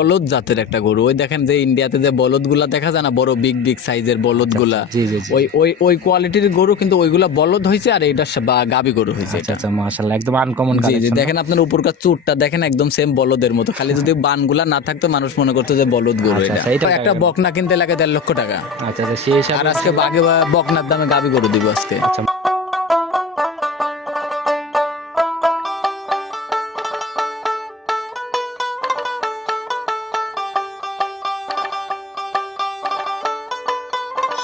বলদ জাতের একটা গরু। ওই দেখেন যে ইন্ডিয়াতে যে বলদগুলা দেখা যায় না বড় বিগ বিগ সাইজের বলদগুলা জি জি জি ওই ওই ওই কোয়ালিটির গরু কিন্তু ওইগুলা বলদ হয়েছে আর এটা বা গাবি গরু হয়েছে আচ্ছা আচ্ছা মাশাআল্লাহ একদম আনকমন জি জি দেখেন আপনার উপরকার চুটটা দেখেন একদম সেম বলদের মতো। খালি যদি বানগুলা না থাকতো মানুষ মনে করতো যে বলদ গরু আচ্ছা, এটা। আচ্ছা, এটা একটা বকনা কিনতে লাগে দেড় লক্ষ টাকা। আচ্ছা আচ্ছা সেই হিসাবে আর আজকে বাগে বকনার দামে গাবি গরু দিব আজকে। আচ্ছা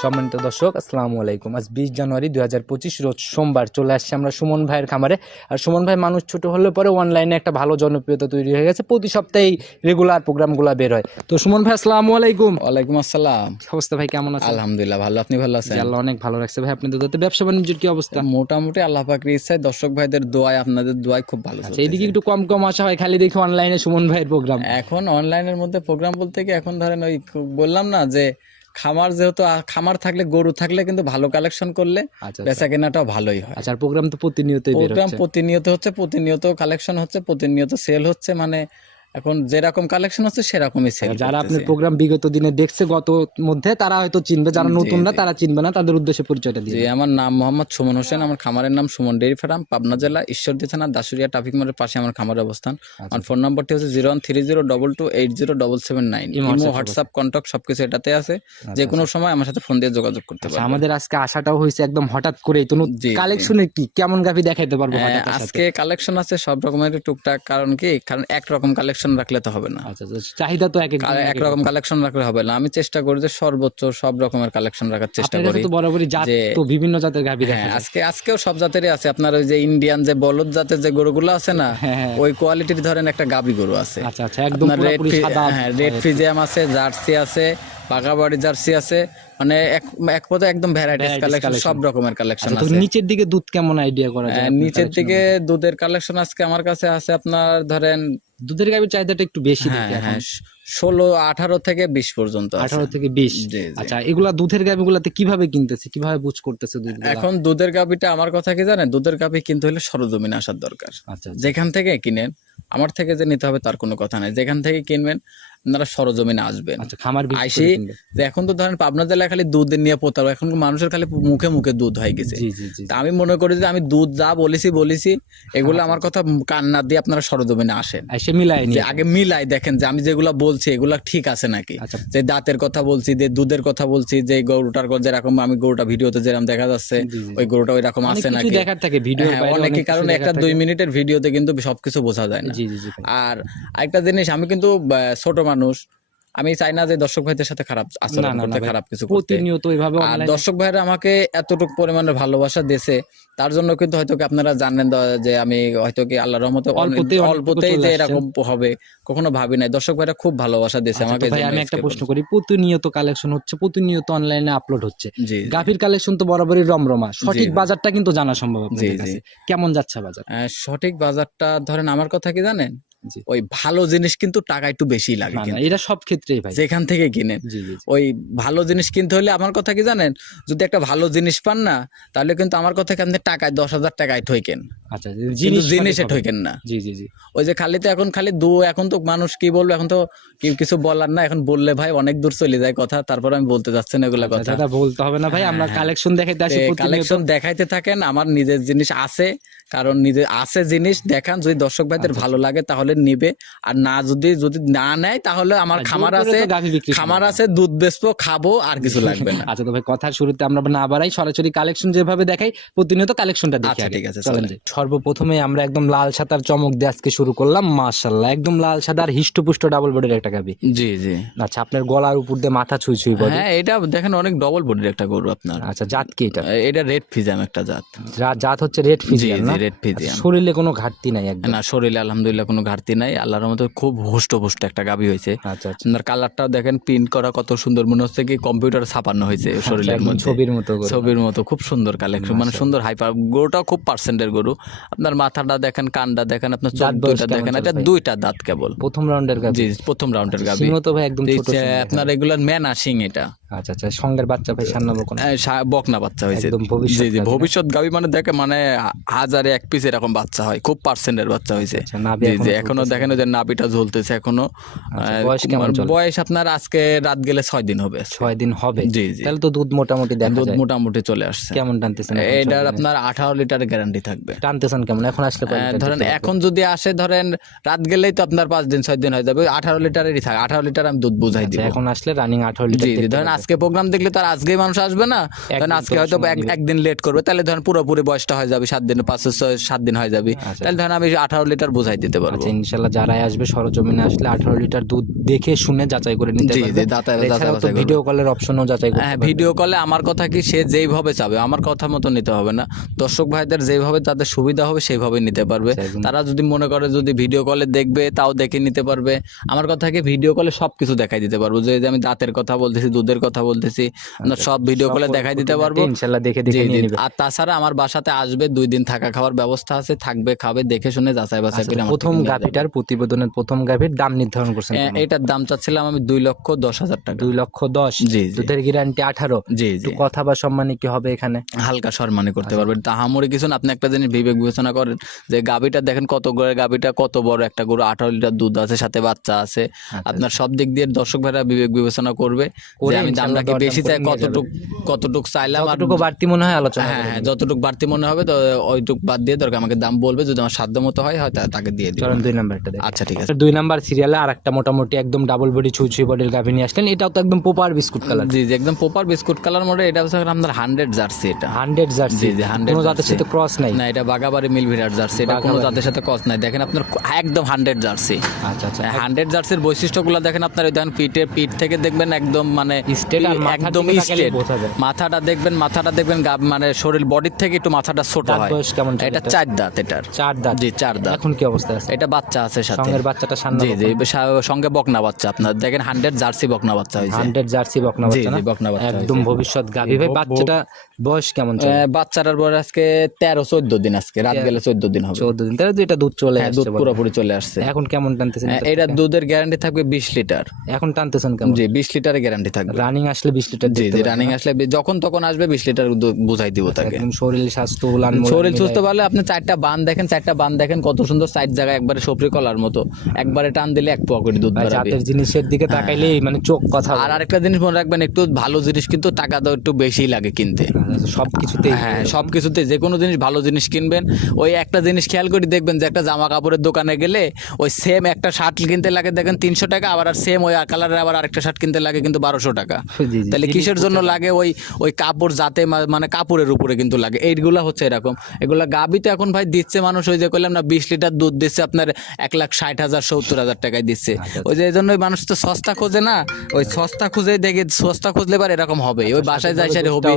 সম্মানিত দর্শক আসসালামু আলাইকুম। আজ বিশ জানুয়ারি দুই হাজার পঁচিশ রোজ সোমবার চলে আসছে আমরা সুমন ভাইয়ের খামারে। আর সুমন ভাই মানুষ ছোট হলে পরে অনলাইনে একটা ভালো জনপ্রিয়তা তৈরি হয়ে গেছে। প্রতি সপ্তাহেই রেগুলার প্রোগ্রামগুলো বের হয়। তো সুমন ভাই আসসালামু আলাইকুম। ওয়ালাইকুম আসসালাম। অবস্থা ভাই কেমন আছেন? আলহামদুলিল্লাহ ভালো। আপনি ভালো আছেন? আল্লাহ অনেক ভালো রাখছে ভাই। আপনাদের দাতে ব্যবসা বাণিজ্যের কি অবস্থা? মোটামুটি আল্লাহ পাকের ইচ্ছায় দর্শক ভাইদের দোয়ায় আপনাদের দোয়ায় খুব ভালো আচ্ছা চলতেছে। এইদিকে একটু কম কম আসা হয় খালি দেখি অনলাইনে সুমন ভাইয়ের প্রোগ্রাম এখন অনলাইনের মধ্যে প্রোগ্রাম বলতে কি এখন ধরেন ওই বললাম না যে খামার যেহেতু খামার থাকলে গরু থাকলে কিন্তু ভালো কালেকশন করলে আচ্ছা বেচা কেনাটাও ভালোই হয়। আচ্ছা প্রোগ্রাম তো প্রতিনিয়ত বের প্রোগ্রাম প্রতিনিয়ত হচ্ছে প্রতিনিয়ত কালেকশন হচ্ছে প্রতিনিয়ত সেল হচ্ছে মানে এখন যেরকম কালেকশন হচ্ছে সেরকমই সেল যারা আপনার প্রোগ্রাম বিগত দিনে দেখছে গত মধ্যে তারা হয়তো চিনবে। যারা নতুনরা তারা চিনবে না তাদের উদ্দেশ্যে পরিচয়টা দিয়ে আমার নাম মোহাম্মদ সুমন হোসেন আমার খামারের নাম সুমন ডেয়ারি ফার্ম পাবনা জেলা ঈশ্বরদী থানা দাসুরিয়া ট্রাফিক মোড়ের পাশে আমার খামারের অবস্থান। আচ্ছা। আমার ফোন নম্বরটি হচ্ছে zero one three zero double two eight zero double seven nine imo, WhatsApp contact সবকিছু এটাতে আছে। যে কোনো সময় আমার সাথে ফোন দিয়ে যোগাযোগ করতে আচ্ছা, পারবেন। আমাদের আজকে আশাটাও হয়েছে একদম হঠাৎ করেই। তো। কালেকশনে কি? কেমন গাভি দেখাইতে পারব হ্যাঁ, আজকে কালেকশন আছে সব রকমের টুকটাক কারণ কি? কারণ একরকম কালেকশন রাখলে তো হবে না। আচ্ছা আচ্ছা, চাহিদা তো এক এক একরকম কালেকশন রাখলে হবে না। আমি চেষ্টা করি যে সর্বোচ্চ সব রকমের কালেকশন রাখার চেষ্টা করি তো বরাবরই জাত যে- তো বিভিন্ন জাতের গাভি হ্যাঁ আজকে আজকেও সব জাতেরই আছে। আপনার ওই যে ইন্ডিয়ান যে বলদ জাতের যে গরুগুলো আছে না হ্যাঁ, হ্যাঁ। ওই কোয়ালিটির ধরেন একটা গাবি গরু আছে। আচ্ছা আচ্ছা একদম রেড সাদা হ্যাঁ রেড ফিজিয়াম আছে জার্সি আছে বাগাবাড়ি জার্সি আছে মানে এক পথে একদম ভ্যারাইটিস কালেকশন সব রকমের কালেকশন আচ্ছা, আছে। নিচের দিকে দুধ কেমন আইডিয়া করা যায় নিচের দিকে দুধের কালেকশন আজকে আমার কাছে আছে আপনার ধরেন দুধের গাভির চাহিদাটা একটু বেশি হ্যাঁ হ্যাঁ ষোলো আঠারো থেকে বিশ পর্যন্ত আঠারো থেকে বিশ। আচ্ছা এগুলা দুধের গাভিগুলাতে কীভাবে কিনতেছে? কীভাবে বুঝ করতেছে দুধ এখন দুধের গাভিটা আমার কথা কি জানেন? দুধের গাভি কিনতে হলে সরজমিনে আসার দরকার। আচ্ছা। যেখান থেকে কিনেন আমার থেকে যে নিতে হবে তার কোনো কথা নাই। যেখান থেকে কিনবেন আপনারা সরজমিনে আসবেন। আচ্ছা খামার। যে এখন তো ধরেন পাবনা জেলায় খালি দুধ নিয়ে পোতার এখন মানুষের খালি মুখে মুখে দুধ হয়ে গেছে। তা আমি মনে করি যে আমি দুধ যা বলেছি বলেছি এগুলো আমার কথা কান্না দিয়ে আপনারা সরজমিনে আসেন। এসে মিলাই আগে মিলাই দেখেন যে আমি যেগুলা বলছি এগুলা ঠিক আছে নাকি? আচ্ছা। যে দাঁতের কথা বলছি যে দুধের কথা বলছি যে গরুটার যেরকম আমি গরুটা ভিডিওতে যেরকম দেখা যাচ্ছে ওই গরুটা ওই রকম আছে নাকি? দেখার থাকে ভিডিও হ্যাঁ, অনেকে কারণ একটা দুই মিনিটের ভিডিওতে কিন্তু সবকিছু বোঝা যায় না। আর আরেকটা জিনিস আমি কিন্তু ছোট মানুষ আমি চাই না যে দর্শক ভাইদের সাথে খারাপ আচরণ করতে ভাই। খারাপ কিছু করতে প্রতিনিয়ত আর দর্শক ভাইরা আমাকে এতটুকু পরিমাণে ভালোবাসা দিয়েছে তার জন্য কিন্তু হয়তো কি আপনারা জানেন যে আমি হয়তো কি আল্লাহর রহমতে অল্পতেই যে এরকম হবে কখনো ভাবি নাই দর্শক ভাইরা খুব ভালোবাসা দিয়েছে আচ্ছা, আমাকে ভাই আমি একটা প্রশ্ন করি প্রতিনিয়ত কালেকশন হচ্ছে প্রতিনিয়ত অনলাইনে আপলোড হচ্ছে জি। কালেকশন তো বরাবরই রমরমা সঠিক বাজারটা কিন্তু জানা সম্ভব আপনাদের। কাছে কেমন যাচ্ছে বাজার সঠিক বাজারটা ধরেন আমার কথা কি জানেন। ওই ভালো জিনিস কিন্তু টাকা একটু বেশি লাগে। এটা সব ক্ষেত্রেই ভাই। যেখান থেকে কিনেন। ওই ভালো জিনিস কিনতে হলে আমার কথা কি জানেন? যদি একটা ভালো জিনিস পান না তাহলে কিন্তু আমার কথা আপনি টাকায় দশ হাজার টাকায় ঠইকেন। আচ্ছা জিনিসে ঠইকেন না। জি জি জি। ওই যে খালি তো এখন খালি দু এখন তো মানুষ কি বলবে? এখন তো কিছু বলার না। এখন বললে ভাই অনেক দূর চলে যায় কথা তারপর আমি বলতে যাচ্ছি না এগুলো কথা। বলতে হবে না ভাই আমরা কালেকশন দেখাইতে আসি কালেকশন দেখাইতে থাকেন আমার নিজের জিনিস আছে। কারণ নিজে আছে জিনিস দেখান যদি দর্শক ভাইদের আচ্ছা, ভালো লাগে তাহলে নিবে। আর না যদি যদি না নেয় তাহলে আমার খামার আছে খামার আছে দুধ বেচবো খাব আর কিছু লাগবে না। আচ্ছা তো ভাই কথার শুরুতে আমরা না বাড়াই সরাসরি কালেকশন যেভাবে দেখাই প্রতিনিয়ত কালেকশনটা দেখি আচ্ছা, ঠিক আছে। সর্বপ্রথমে আমরা একদম লাল সাদার চমক দিয়ে আজকে শুরু করলাম মাশাল্লাহ একদম লাল সাদার হিষ্টপুষ্ট ডাবল বডির একটা গাবি জি জি। আচ্ছা আপনার গলার উপর দিয়ে মাথা ছুঁই ছুঁই বডি হ্যাঁ এটা দেখেন অনেক ডবল বডির একটা গরু আপনার। আচ্ছা জাত কি এটা? এটা রেড ফিজাম একটা জাত। জাত হচ্ছে রেড জি না? রেড ফিজিয়াম শরীরে কোনো ঘাটতি নাই একদম? না শরীরে আলহামদুলিল্লাহ কোনো ঘাটতি নাই। আল্লাহর মতো খুব হুষ্ট পুষ্ট একটা গাবি হয়েছে। আচ্ছা আচ্ছা। আপনার কালারটাও দেখেন প্রিন্ট করা কত সুন্দর। মনে হচ্ছে কি কম্পিউটার ছাপানো হয়েছে শরীরের মধ্যে। ছবির মতো ছবির মতো খুব সুন্দর কালেকশন মানে সুন্দর হাইপার গরুটাও খুব পার্সেন্টের গরু। আপনার মাথাটা দেখেন কানটা দেখেন আপনার চোখ দুইটা দেখেন এটা দুইটা দাঁত কেবল। প্রথম রাউন্ডের গাবি। জি প্রথম রাউন্ডের গাবি। তো ভাই একদম। আপনার এগুলার ম্যান আসিং এটা। আচ্ছা আচ্ছা সঙ্গের বাচ্চা ভাই সার বকনা বাচ্চা হয়েছে। ভবিষ্যৎ জি ভবিষ্যৎ গাবি মানে দেখে মানে হাজারে এক পিস এরকম বাচ্চা হয় খুব পার্সেন্টের বাচ্চা হয়েছে। আচ্ছা, জি এখনও জি এখনও দেখেন যে নাবিটা ঝুলতেছে এখনও। আচ্ছা, বয়স আপনার আজকে রাত গেলে ছয় দিন হবে ছয় দিন হবে? জি জি। তাহলে তো দুধ মোটামুটি দেখা দুধ মোটামুটি চলে আসছে। কেমন টানতেছেন এটার আপনার আঠারো লিটারের গ্যারান্টি থাকবে। টানতেছেন কেমন? এখন আসলে লিটার ধরেন এখন যদি আসে ধরেন রাত গেলেই তো আপনার পাঁচ দিন ছয় দিন হয়ে যাবে। আঠারো লিটারেরই থাকে আঠারো লিটার আমি দুধ বুঝাই আচ্ছা, এখন আসলে রানিং আঠারো লিটার জি ধরেন। আজকে প্রোগ্রাম দেখলে তার আজকেই মানুষ আসবে না। একদিন আজকে হয়তো। একদিন লেট করবে। তাহলে ধরেন পুরোপুরি বয়সটা হয়ে যাবে সাত দিন পাঁচ ছয় সাত দিন হয়ে যাবে। আচ্ছা। তাহলে ধরেন আমি আঠারো লিটার বুঝাই দিতে পারব। আচ্ছা ইনশাল্লাহ যারাই আসবে সরজমিনে আসলে আঠারো লিটার দুধ দেখে শুনে যাচাই করে নিতে পারবে। তো। ভিডিও কলের অপশনও যাচাই করতে হ্যাঁ। ভিডিও কলে আমার কথা কি সে যেইভাবে চাবে আমার কথা মতো নিতে হবে না। দর্শক ভাইদের যেভাবে তাদের সুবিধা হবে সেইভাবে নিতে পারবে। আচ্ছা, তারা যদি মনে করে যদি ভিডিও কলে দেখবে তাও দেখে নিতে পারবে। আমার কথা কি ভিডিও কলে সব কিছু দেখাই দিতে পারব। যে যে আমি দাঁতের কথা বলতেছি দুধের কথা বলতেছি। আমরা সব ভিডিও কলে দেখাই দিতে পারব। ইনশাল্লাহ দেখে দেখে আর তাছাড়া আমার বাসাতে আসবে দুই দিন থাকা খাওয়ার ব্যবস্থা আছে থাকবে খাবে দেখে শুনে যাচাই বাছাই আচ্ছা, করে প্রথম। গাভিটার প্রতিবেদনের প্রথম গাভির দাম নির্ধারণ করছেন এটার দাম চাচ্ছিলাম আমি দুই লক্ষ দশ হাজার টাকা। দুই লক্ষ দশ। জি। দুধের গ্যারান্টি আঠারো। জি জি। কথা বা সম্মানী কি হবে এখানে? হালকা সম্মানী করতে পারবেন। তাহামরি কিছু আপনি একটা জিনিস বিবেক বিবেচনা করেন যে গাবিটা দেখেন কত করে গাবিটা কত বড় একটা গরু আঠারো লিটার দুধ আছে সাথে বাচ্চা আছে। আপনার সব দিক দিয়ে দর্শক ভাইরা বিবেক বিবেচনা করবে আমি দামটা কি বেশি চাই কতটুক কতটুক চাইলাম আর যতটুকু বাড়তি মনে হয় আলোচনা হ্যাঁ হ্যাঁ। যতটুক বাড়তি মনে হবে তো ওইটুক বাদ দিয়ে দরকার। আমাকে দাম বলবে যদি আমার সাধ্য মতো হয় হয়তো তাকে দিয়ে দিবে। চলেন দুই নাম্বারটা আচ্ছা ঠিক আছে। দুই নাম্বার সিরিয়ালে আর একটা মোটামুটি একদম ডাবল বডি ছুঁই বডির গাভি নিয়ে আসলেন। এটাও তো একদম পোপার বিস্কুট কালার জি জি একদম প্রপার বিস্কুট কালার মডেল এটা হচ্ছে আপনার হান্ড্রেড জার্সি এটা। Hundred jersey. জি, 100 কোনো জাতের সাথে ক্রস নাই। না এটা বাগাবাড়ি মিল ভিরার জার্সি এটা কোনো জাতের সাথে ক্রস নাই। দেখেন আপনার একদম হান্ড্রেড জার্সি। আচ্ছা আচ্ছা। হান্ড্রেড জার্সির বৈশিষ্ট্যগুলো দেখেন আপনার ওই দেখেন পিঠের পিঠ থেকে দেখবেন একদম মানে আর। মাথাটা দেখবেন মাথাটা দেখবেন মানে শরীর বডির থেকে একটু মাথাটা ছোট হয়। বয়স কেমন এটা? চার দাঁত এটার। চার দাঁত। জি চার দাঁত। এখন কি অবস্থা আছে? এটা বাচ্চা আছে সাথে। সঙ্গের বাচ্চাটা সামনে জি জি সঙ্গে বকনা বাচ্চা আপনার। দেখেন হান্ড্রেড জার্সি বকনা বাচ্চা হয়েছে। হান্ড্রেড জার্সি বকনা বাচ্চা জি বকনা বাচ্চা একদম ভবিষ্যৎ গাভি। ভাই বাচ্চাটা বয়স কেমন চলে? বাচ্চাটার বয়স আজকে তেরো চোদ্দ দিন আজকে। রাত গেলে চোদ্দ দিন হবে। চৌদ্দ দিন। তাহলে তো এটা দুধ চলে হ্যাঁ, দুধ পুরোপুরি চলে আসছে। এখন কেমন টানতেছেন এটা দুধের গ্যারান্টি থাকবে বিশ লিটার। এখন টানতেছেন কেমন? জি বিশ লিটারের গ্যারান্টি থাকবে। রানিং আসলে বিশ লিটার জি রানিং আসলে যখন তখন আসবে বিশ লিটার বুঝাই দিব তাকে। শরীর স্বাস্থ্য শরীর সুস্থ পারলে আপনি চারটা বান দেখেন চারটা বান দেখেন কত সুন্দর সাইড জায়গায় একবারে সপরি কলার মতো। একবারে টান দিলে এক পোয়া করে দুধ জাতের জিনিসের দিকে তাকাইলেই মানে চোখ কথা আর আরেকটা জিনিস মনে রাখবেন একটু ভালো জিনিস কিন্তু টাকা দাও একটু বেশি লাগে কিনতে। সব কিছুতেই হ্যাঁ সব কিছুতে যে কোনো জিনিস ভালো জিনিস কিনবেন। ওই একটা জিনিস খেয়াল করে দেখবেন যে একটা জামা কাপড়ের দোকানে গেলে ওই সেম একটা শার্ট কিনতে লাগে দেখেন তিনশো টাকা আবার আর সেম ওই কালারের আবার আরেকটা শার্ট কিনতে লাগে কিন্তু বারোশো টাকা। তাহলে কিসের জন্য লাগে ওই ওই কাপড় যাতে মানে কাপড়ের উপরে কিন্তু লাগে? এইগুলা হচ্ছে এরকম। এগুলা গাবি তো এখন ভাই দিচ্ছে মানুষ ওই যে করলাম না বিশ লিটার দুধ দিচ্ছে আপনার এক লাখ ষাট হাজার সত্তর হাজার টাকায় দিচ্ছে। ওই যে এই মানুষ তো সস্তা খোঁজে না ওই সস্তা খুঁজে দেখে সস্তা খুঁজলে এবার এরকম হবে। ওই বাসায় যায় সেটা হবে।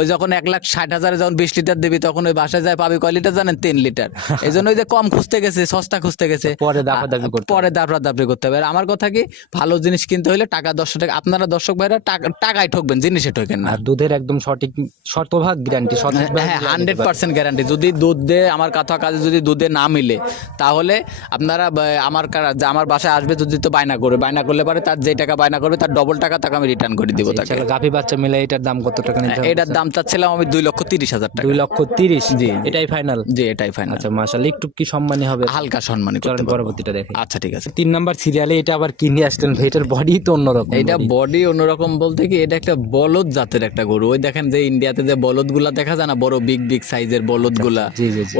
ওই যখন এক লাখ ষাট হাজারে যখন বিশ লিটার দিবি তখন ওই বাসায় যায় পাবি কয় লিটার জানেন? তিন লিটার। এই জন্য ওই যে কম খুঁজতে গেছে সস্তা খুঁজতে গেছে। পরে দাপাদাপি করতে পরে দাপড়া দাপড়ি করতে হবে। আর আমার কথা কি ভালো জিনিস কিনতে হলে টাকা দশশো টাকা আপনারা দর্শক ভাইরা টাকা টাকায় ঠকবেন জিনিসে ঠকেন না। আর দুধের একদম সঠিক শতভাগ গ্যারান্টি হ্যাঁ হান্ড্রেড পার্সেন্ট গ্যারান্টি যদি দুধ দে আমার কথা কাজে যদি দুধে না মিলে তাহলে আপনারা আমার আমার বাসায় আসবে যদি তো বায়না করবে। বায়না করলে পারে তার যে টাকা বায়না করবে তার ডবল টাকা তাকে আমি রিটার্ন করে দিব তাকে। গাভী বাচ্চা মিলে এটার দাম কত টাকা নিতে এটার দাম চাচ্ছিলাম আমি দুই লক্ষ তিরিশ হাজার টাকা। দুই লক্ষ তিরিশ? জি। এটাই ফাইনাল জি এটাই ফাইনাল আচ্ছা মাশাআল্লাহ একটু কি সম্মানী হবে? হালকা সম্মানী করতে পরবর্তীটা দেখে। আচ্ছা ঠিক আছে। তিন নাম্বার সিরিয়ালে এটা আবার কিনে আসলেন ভাই এটার বডি তো অন্যরকম এটা। বডি অন্যরকম বলতে কি এটা একটা বলদ জাতের একটা গরু। ওই দেখেন যে ইন্ডিয়াতে যে বলদগুলা দেখা যায় না বড় বিগ বিগ সাইজের বলদগুলা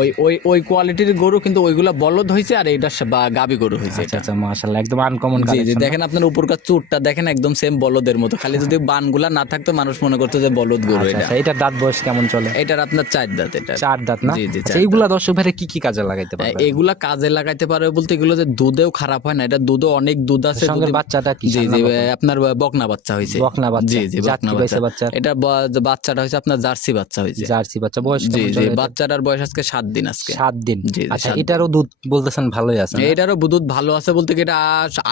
ওই ওই ওই কোয়ালিটির গরু কিন্তু ওইগুলা বলদ হয়েছে আর এইটা সা- বা গাবি গরু হয়েছে আচ্ছা আচ্ছা মাশাআল্লাহ একদম আনকমন জি দেখেন আপনার উপরকার চুটটা দেখেন একদম সেম বলদের মতো। খালি যদি বানগুলা না থাকতো মানুষ মনে করতো যে বলদ গরু এটা। আচ্ছা এটার দাঁত বয়স কেমন চলে? এটার আপনার চার দাঁত এটা। চার দাঁত না? জি, জি, আচ্ছা, এইগুলা দর্শক ভাইরা কি কি কাজে লাগাইতে পারবে? এগুলা কাজে লাগাইতে পারবে বলতে এগুলো যে দুধেও খারাপ হয় না এটা দুধও অনেক দুধ আছে বাচ্চাটা কি জি জি আপনার বকনা বাচ্চা হয়েছে বকনা বাচ্চা জি জি বকনা বাচ্চা। এটা বাচ্চাটা হয়েছে আপনার জার্সি বাচ্চা হয়েছে। জার্সি বাচ্চা বয়স জি জি বাচ্চাটার বয়স আজকে সাত দিন আজকে। সাত দিন। জি, জি, আচ্ছা এটারও দুধ বলতেছেন ভালোই আছে এটারও দুধ ভালো আছে বলতে কি এটা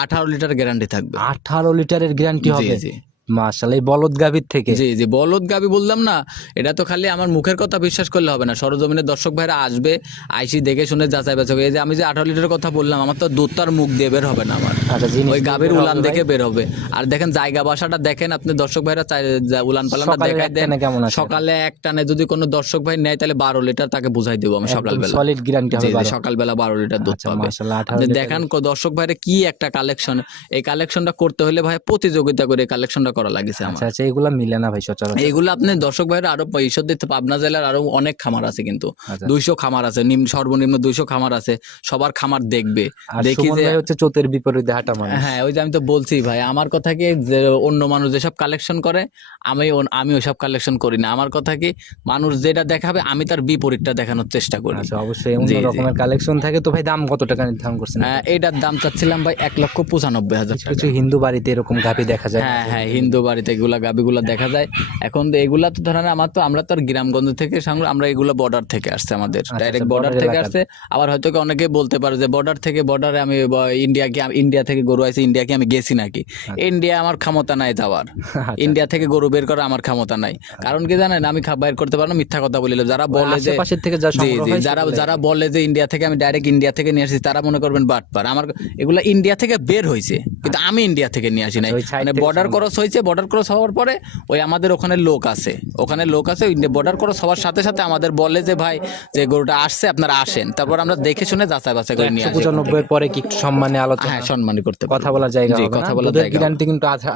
আঠারো লিটার গ্যারান্টি থাকবে। আঠারো লিটারের গ্যারান্টি জি হবে? জি। মাশাআল্লাহ এই বলদ গাভীর থেকে? জি জি বলদ গাবি বললাম না এটা তো খালি আমার মুখের কথা বিশ্বাস করলে হবে না সরজমিনের দর্শক ভাইরা আসবে আইসি দেখে শুনে যাচাই বাছাই এই যে আমি যে আঠারো লিটারের কথা বললাম আমার তো দুধ তার মুখ দিয়ে বের হবে না আমার। আচ্ছা ওই গাবির উলান ভাই। দেখে বের হবে। আর দেখেন জায়গা বাসাটা দেখেন আপনি দর্শক ভাইরা উলান পালানটা দেখাই দেন? সকালে এক টানে যদি কোনো দর্শক ভাই নেয় তাহলে বারো লিটার তাকে বুঝাই দেবো আমি সকালবেলা। সলিড গ্যারান্টি হবে সকালবেলা বারো লিটার দুধ আচ্ছা, পাবে। মাশাআল্লাহ, 18 আপনি দেখান দর্শক ভাইরা কি একটা কালেকশন এই কালেকশনটা করতে হলে ভাই প্রতিযোগিতা করে কালেকশনটা করা লাগেছে আমার। আচ্ছা আচ্ছা এগুলা মিলে না ভাই সচরাচর। এইগুলো আপনি দর্শক ভাইরা আরও ঈশ্বর দিতে পাবনা জেলার আরও অনেক খামার আছে কিন্তু। আচ্ছা। দুইশো খামার আছে নিম্ন সর্বনিম্ন দুইশো খামার আছে। সবার খামার দেখবে। দেখি যে হচ্ছে চোতের বিপরীতে হাঁটা মানুষ। হ্যাঁ ওই যে আমি তো বলছি ভাই আমার কথা কি যে অন্য মানুষ যেসব কালেকশন করে আমি আমি ওইসব কালেকশন করি না। আমার কথা কি মানুষ যেটা দেখাবে আমি তার বিপরীতটা দেখানোর চেষ্টা করি। আচ্ছা অবশ্যই অন্য। রকমের কালেকশন থাকে তো ভাই দাম কত টাকা নির্ধারণ করছেন? আহ, এইটার দাম চাচ্ছিলাম ভাই এক লক্ষ পঁচানব্বই হাজার কিছু হিন্দু বাড়িতে এরকম গাভী দেখা যায় হ্যাঁ হ্যাঁ হিন্দু বাড়িতে এগুলা গাবিগুলা দেখা যায়। এখন তো এগুলা তো ধরেন আমার তো আমরা তো আর গ্রামগঞ্জ থেকে সংগ্রহ আমরা এগুলো বর্ডার থেকে আসছে আমাদের। ডাইরেক্ট আচ্ছা, বর্ডার থেকে আসছে। আবার হয়তো অনেকে বলতে পারে যে বর্ডার থেকে বর্ডারে আমি ইন্ডিয়া কি ইন্ডিয়া থেকে গরু আছে ইন্ডিয়া কি আমি গেছি নাকি? ইন্ডিয়া আমার ক্ষমতা নাই যাওয়ার। ইন্ডিয়া থেকে গরু বের করা আমার ক্ষমতা নাই। কারণ কি জানেন আমি বের করতে পারব মিথ্যা কথা বলিলাম যারা বলে যে যারা যারা বলে যে ইন্ডিয়া থেকে আমি ডাইরেক্ট ইন্ডিয়া থেকে নিয়ে আসছি তারা মনে করবেন বাটপার। আমার এগুলা ইন্ডিয়া থেকে বের হয়েছে কিন্তু আমি ইন্ডিয়া থেকে নিয়ে আসি নাই। আচ্ছা, মানে বর্ডার ক্রস হয়েছে বর্ডার ক্রস হওয়ার পরে ওই আমাদের ওখানে লোক আছে। ওখানে লোক আছে বর্ডার ক্রস হওয়ার সাথে সাথে আমাদের বলে যে ভাই যে গরুটা আসছে আপনারা আসেন। তারপর আমরা দেখে শুনে যাচাই বাছাই করে নিয়ে আসি পঁচানব্বই এর পরে কি সম্মানে আলোচনা? হ্যাঁ সম্মানই করতে কথা বলা জায়গা জি কথা দুধের জায়গা গ্যারান্টি কিন্তু আঠারো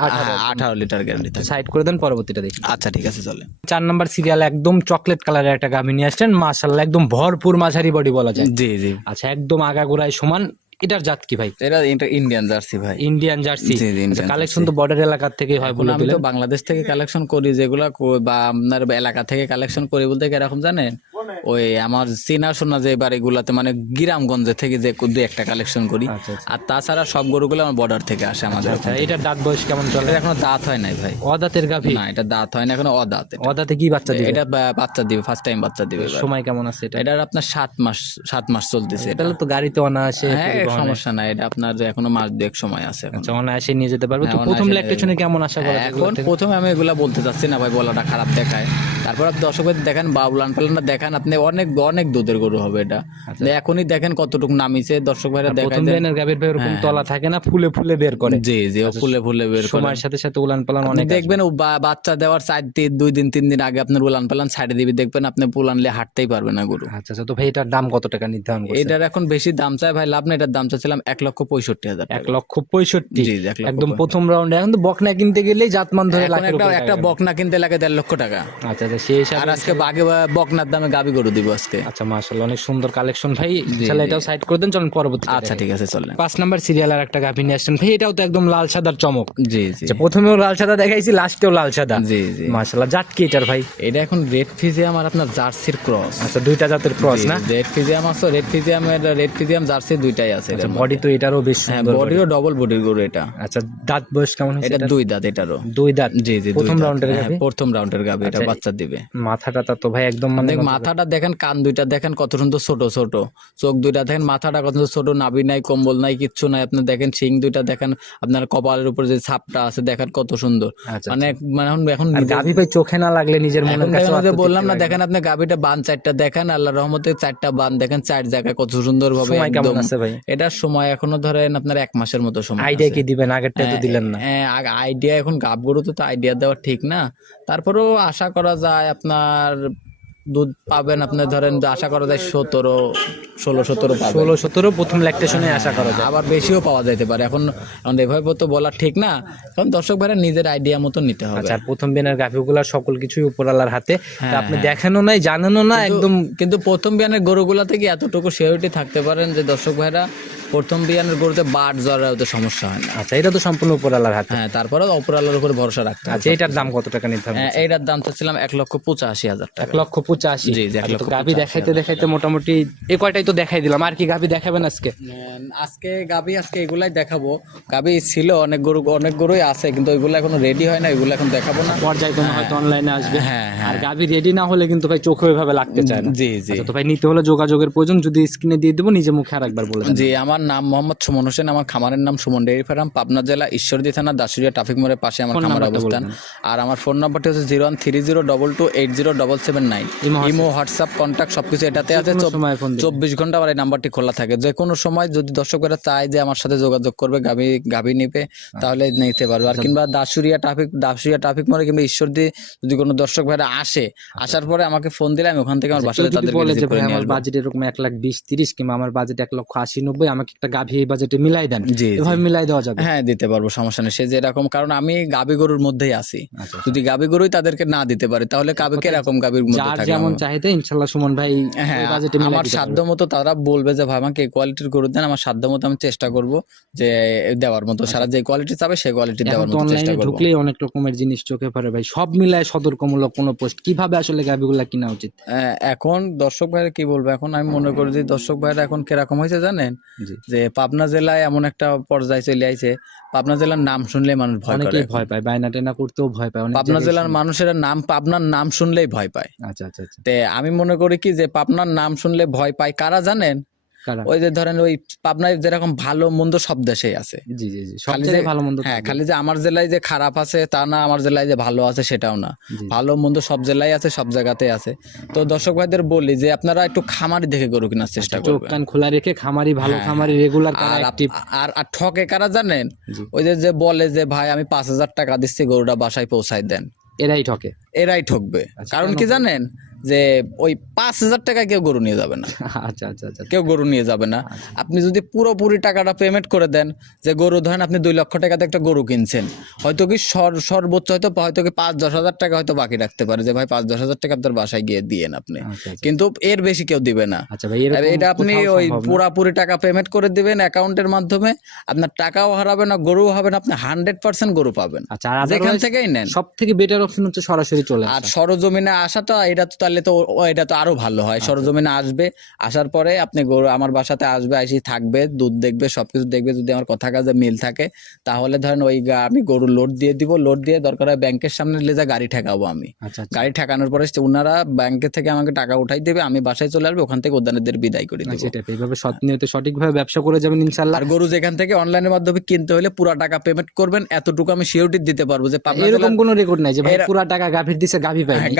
হ্যাঁ লিটার। গ্যারান্টি থাকে সাইড করে দেন পরবর্তীটা দেখি। আচ্ছা ঠিক আছে চলে চার নাম্বার সিরিয়াল একদম চকলেট কালারের একটা গাভী নিয়ে আসছেন। মাশাল্লাহ একদম ভরপুর মাঝারি বডি বলা যায়। জি জি। আচ্ছা একদম আগাগোড়ায় সমান। এটার জাত কি ভাই? এটা ইন্ডিয়ান জার্সি ভাই। Indian jersey. কালেকশন তো বর্ডার এলাকা থেকে হয় বলে আমি তো বাংলাদেশ থেকে কালেকশন করি যেগুলা বা আপনার এলাকা থেকে কালেকশন করি বলতে কীরকম জানেন? ওই আমার চেনা শোনা যে বাড়িগুলাতে মানে গ্রামগঞ্জে থেকে যে দু একটা কালেকশন করি। আচ্ছা আচ্ছা। আর তাছাড়া সব গরুগুলো আমার বর্ডার থেকে আসে আমাদের আচ্ছা। এটার দাঁত বয়স কেমন চলে? এটা এখনও দাঁত হয় নাই ভাই। অদাতের গাভী? না এটা দাঁত হয় না এখনও অদাঁত এটা। অদাতে কি বাচ্চা দিবে? এটা বাচ্চা দিবে ফার্স্ট টাইম বাচ্চা দিবে সময় কেমন আছে এটা? এটার আপনার সাত মাস সাত মাস চলতেছে এটা। তো গাড়িতে অনায়াসে হ্যাঁ সমস্যা নাই এটা আপনার যে এখনও মাস দুয়েক সময় আছে এখন। আচ্ছা অনায়াসে নিয়ে যেতে পারবে। তো হ্যাঁ, প্রথম অনায়াসে ল্যাকটেশনে কেমন আশা করা এখন প্রথমে আমি এগুলা বলতে চাচ্ছি না ভাই বলাটা খারাপ দেখায়। তারপর আপনি দর্শক ভাই দেখেন বা উলান পালানটা দেখেন আপনি অনেক অনেক দুধের গরু হবে এটা। এখনই দেখেন কতটুকু নামিছে দর্শক ভাইরা লাইনের গাভীর ভাই ওরকম তলা থাকে না ফুলে ফুলে বের করে। জি জি ফুলে ফুলে বের করে। সময়ের সাথে সাথে উলান পালান অনেক দেখবেন বাচ্চা দেওয়ার চার দিন দুই দিন তিন দিন আগে আপনার উলান পালান ছাড়ে দিবি। দেখবেন আপনি পুলানলে হাঁটতেই পারবে না গরু। আচ্ছা আচ্ছা তো ভাই এটার দাম কত টাকা নির্ধারণ করছে এটার এখন বেশি দাম চাই। ভাই লাভ না এটার দাম চাচ্ছিলাম এক লক্ষ পঁয়ষট্টি হাজার এক লক্ষ পঁয়ষট্টি? একদম প্রথম রাউন্ডে এখন তো বকনা কিনতে গেলেই জাতমান ধরে একটা বকনা কিনতে লাগে দেড় লক্ষ টাকা। আচ্ছা আচ্ছা সেই আর আজকে বাঘে বা- বকনার দামে গাবি গরু দিব আজকে। আচ্ছা মাশাআল্লাহ অনেক সুন্দর কালেকশন ভাই। তাহলে এটাও সাইড করে দেন চলুন পরবর্তী আচ্ছা ঠিক আছে চলেন। পাঁচ নাম্বার সিরিয়াল আর একটা গাভী নিয়ে আসছেন। ভাই এটাও তো একদম লাল সাদার চমক। জি জি। আচ্ছা প্রথমেও লাল সাদা দেখাইছি লাস্টেও লাল সাদা। জি জি। মাশাআল্লাহ জাত কি এটার ভাই? এটা এখন রেড ফিজিয়াম আর আপনার জার্সির ক্রস আচ্ছা দুইটা জাতের ক্রস না? রেড ফিজিয়াম আছে রেড ফিজিয়াম রেড ফিজিয়াম জার্সি দুইটাই আছে বডি তো এটারও বেশ হ্যাঁ সুন্দর বডিও ডবল বডির গরু এটা। আচ্ছা দাঁত বয়স কেমন হয়েছে এটা দুই দাঁত এটারও। দুই দাঁত? জি জি প্রথম রাউন্ডের হ্যাঁ, প্রথম রাউন্ডের গাবি এটা আচ্ছা, বাচ্চা দিবে। মাথাটা তো ভাই একদম মানে মাথাটা দেখেন কান দুইটা দেখেন কত সুন্দর ছোট ছোট। চোখ দুইটা দেখেন মাথাটা কত সুন্দর ছোট নাবি নাই কম্বল নাই কিচ্ছু নাই। আপনি দেখেন শিং দুইটা দেখেন আপনার কপালের উপর যে ছাপটা আছে দেখেন কত সুন্দর। আচ্ছা, মানে মানে এখন নিজের- ভাই চোখে না লাগলে নিজের মনের কাছে বললাম না দেখেন আপনি গাবিটা বান চারটা দেখেন আল্লাহ রহমতে চারটা বান দেখেন চার জায়গায় কত সুন্দর ভাবে কেমন আছে ভাই? এটার সময় এখনও ধরেন আপনার এক মাসের মতো সময় আইডিয়া কি দিবেন? আগেরটা তো দিলেন না। আইডিয়া এখন গাব গরু তো আইডিয়া দেওয়া ঠিক না। তারপরেও আশা করা যায় আপনার দুধ পাবেন আপনি ধরেন যে আশা করা যায় সতেরো ষোলো সতেরো ষোলো সতেরো প্রথম ল্যাকটেশনে আশা করা যায়। আবার বেশিও পাওয়া যেতে পারে। এখন এখন এভাবে তো বলা ঠিক না। কারণ দর্শক ভাইরা নিজের আইডিয়া মতো নিতে হবে। আচ্ছা আর প্রথম বিয়ানের গাভীগুলা সকল কিছুই উপরালার হাতে। হ্যাঁ, আপনি দেখেনও নাই জানেনও না একদম কিন্তু প্রথম বিয়ানের গরুগুলা থেকে এতটুকু সিওরিটি থাকতে পারেন যে দর্শক ভাইরা প্রথম বিয়ানের গরুতে বাট জ্বর হতে সমস্যা হয় না। আচ্ছা এটা তো সম্পূর্ণ উপরালার হাতে হ্যাঁ তারপরে অপরালার উপর ভরসা রাখতে হবে। আচ্ছা এটার দাম কত টাকা নির্ধারণ হ্যাঁ, এইটার দাম চাচ্ছিলাম এক লক্ষ পঁচাশি হাজার টাকা। এক লক্ষ পঁচাশি? জি, জি, এক আচ্ছা, তো লক্ষ গাভী দেখাইতে দেখাইতে মোটামুটি এ কয়টাই তো দেখাই দিলাম আর কি গাভী দেখাবেন আজকে? উম, আজকে গাবি আজকে এগুলাই দেখাবো। গাবি ছিল অনেক গরু অনেক গরুই আছে কিন্তু ওইগুলো এখনও রেডি হয় না এগুলো এখন দেখাবো না। পর্যায়ক্রমে হয়তো অনলাইনে আসবে। হ্যাঁ আর হ্যাঁ গাভী রেডি না হলে কিন্তু ভাই চোখে ওইভাবে লাগতে চায় না। জি জি। আচ্ছা, তো ভাই নিতে হলে যোগাযোগের প্রয়োজন যদি স্ক্রিনে দিয়ে দেবো নিজে মুখে আর একবার বলে দেন। জি আমার আমার নাম মোহাম্মদ সুমন হোসেন আমার খামারের নাম সুমন ডেয়ারি ফার্ম পাবনা জেলা ঈশ্বরদী থানা দাসুরিয়া ট্রাফিক মোড়ের পাশে আমার খামার অবস্থান। আর আমার ফোন নাম্বারটি হচ্ছে zero one three zero double two eight zero double seven nine. Imo WhatsApp. Contact সবকিছু এটাতে আছে। চব্বিশ ঘণ্টা আমার এই নাম্বারটি খোলা থাকে। যে কোনো সময় যদি দর্শকেরা চায় যে আমার সাথে যোগাযোগ করবে গাভি গাভি নিবে তাহলে নিতে পারবে। আচ্ছা। আর কিংবা দাসুরিয়া ট্রাফিক দাসুরিয়া ট্রাফিক মোড়ে কিংবা ঈশ্বরদী যদি কোনো দর্শক ভাইরা আসে আসার পরে আমাকে ফোন দিলে আমি ওখান থেকে আমার আচ্ছা, বাসাতে যদি তাদেরকে বলে যে ভাই আমার বাজেট এরকম এক লাখ বিশ তিরিশ কিংবা আমার বাজেট এক লক্ষ আশি নব্বই আমাকে একটা গাভী বাজেটে মিলাই দেন। এভাবে মিলাই দেওয়া যাবে। হ্যাঁ দিতে পারব সমস্যা নেই। সে যেরকম কারণ আমি গাবি গরুর মধ্যেই আছি। আচ্ছা যদি গাবি গরুই তাদেরকে না দিতে পারে তাহলে গাবি কীরকম গাবির মধ্যে থাকে যেমন চাহিদা ইনশাল্লাহ সুমন ভাই হ্যাঁ বাজেটে মিলাই আমার দিতে সাধ্য মতো তারা বলবে যে ভাই আমাকে এই কোয়ালিটির গরু দেন আমার সাধ্য মতো আমি চেষ্টা করব যে দেওয়ার মতো। সারা যে কোয়ালিটি চাবে সেই কোয়ালিটি দেওয়ার মতো চেষ্টা করব। ঢুকলেই অনেক রকমের জিনিস চোখে পড়ে ভাই। সব মিলায় সতর্কমূলক কোনো পোস্ট কীভাবে আসলে গাভীগুলা কিনা উচিত? এখন দর্শক ভাইরা কি বলব? এখন আমি মনে করি যে দর্শক ভাইরা এখন কীরকম হয়েছে জানেন? যে পাবনা জেলায় এমন একটা পর্যায়ে চলে আইছে। পাবনা জেলার নাম শুনলে মানুষ ভয় করে। ভয় পায় বায়না টেনা করতেও ভয় পায় পাবনা জেলার। মানুষের নাম পাবনার নাম শুনলেই ভয় পায়। আচ্ছা আচ্ছা আচ্ছা। তে আমি মনে করি কি যে পাবনার নাম শুনলে ভয় পায় কারা জানেন? কারা? ওই যে ধরেন ওই পাবনায় যেরকম ভালো মন্দ সব দেশেই আছে। জি জি জি। খালি যে- ভালো মন্দ হ্যাঁ খালি যে আমার জেলায় যে খারাপ আছে তা না আমার জেলায় যে ভালো আছে সেটাও না। ভালো মন্দ সব জেলায় আছে সব জায়গাতে আছে। তো দর্শক ভাইদের বলি যে আপনারা একটু খামারি দেখে গরু কেনার চেষ্টা আচ্ছা, চোখ করবেন। কান খোলা রেখে খামারি ভালো হ্যাঁ, খামারি রেগুলার আর আপ- অ্যাক্টিভ আর আর ঠকে কারা জানেন? ওই যে যে বলে যে ভাই আমি পাঁচ হাজার টাকা দিচ্ছি গরুটা বাসায় পৌঁছায় দেন। এরাই ঠকে। এরাই ঠকবে। আচ্ছা, কারণ কি জানেন? যে ওই পাঁচ হাজার টাকায় কেউ গরু নিয়ে যাবে না। আচ্ছা আচ্ছা আচ্ছা কেউ গরু নিয়ে যাবে না। আপনি যদি পুরোপুরি টাকাটা পেমেন্ট করে দেন যে গরু ধরেন আপনি দুই লক্ষ টাকাতে একটা গরু কিনছেন হয়তো কি সর- সর্বোচ্চ হয়তো হয়তো কি পাঁচ দশ হাজার টাকা হয়তো বাকি রাখতে পারে যে ভাই পাঁচ দশ হাজার টাকা আপনার বাসায় গিয়ে দিয়েন আপনি। আচ্ছা আচ্ছা। কিন্তু এর বেশি কেউ দিবে না। আচ্ছা ভাই এটা আপনি ওই পুরাপুরি টাকা পেমেন্ট করে দিবেন অ্যাকাউন্টের মাধ্যমে আপনার টাকাও হারাবে না গরুও হবে না আপনি হান্ড্রেড পার্সেন্ট গরু পাবেন। আচ্ছা যেখান থেকেই নেন। সব থেকে বেটার অপশন হচ্ছে সরাসরি চলে আর আসা। সরজমিনে আসাটা এটা তো তাহলে তো এটা তো আরও ভালো হয়। সরজমিনে আসবে আসার পরে আপনি গরু আমার বাসাতে আসবে আসি থাকবে দুধ দেখবে সবকিছু দেখবে যদি আমার কথা কাজে মিল থাকে তাহলে ধরেন ওই আমি গরু লোড দিয়ে দিব লোড দিয়ে দরকার হয় ব্যাংকের সামনে লেজা গাড়ি ঠেকাবো আমি। আচ্ছা আচ্ছা। গাড়ি ঠেকানোর পরে ওনারা ব্যাংকে থেকে আমাকে টাকা উঠাই দেবে আমি বাসায় চলে আসবে ওখান থেকে উদ্যানেদের বিদায় করে দেবো। এইভাবে সঠিকভাবে ব্যবসা করে যাবেন ইনশাল্লাহ আর গরু যেখান থেকে অনলাইনের মাধ্যমে কিনতে হলে পুরো টাকা পেমেন্ট করবেন এতটুকু আমি সিওরিটি দিতে পারব যে পাবনা এরকম কোনো রেকর্ড নাই যে ভাই পুরা টাকা গাভীর দিছে গাভী পাই হ্যাঁ,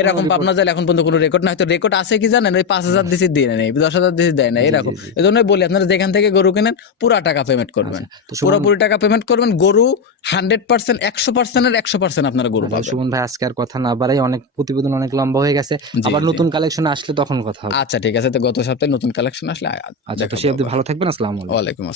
এরকম পাবনা জেলা এখন পর্যন্ত কোনো রেকর্ড না হয়তো রেকর্ড আছে কি জানেন? ওই পাঁচ হাজার দিছি দিয়ে নেই দশ হাজার দিছি দেয় না এরকম। এই জন্যই বলি আপনারা যেখান থেকে গরু কেনেন পুরা টাকা পেমেন্ট করবেন। পুরোপুরি টাকা পেমেন্ট করবেন গরু হান্ড্রেড পার্সেন্ট একশো পার্সেন্টের একশো পার্সেন্ট আপনারা গরু পাবেন। সুমন ভাই আজকে আর কথা না বাড়াই অনেক প্রতিবেদন অনেক লম্বা হয়ে গেছে। আবার নতুন কালেকশন আসলে তখন কথা হবে। আচ্ছা ঠিক আছে তো গত সপ্তাহে নতুন কালেকশন আসলে আচ্ছা তো সে ভালো থাকবেন আসসালামু আলাইকুম। আসসালাম।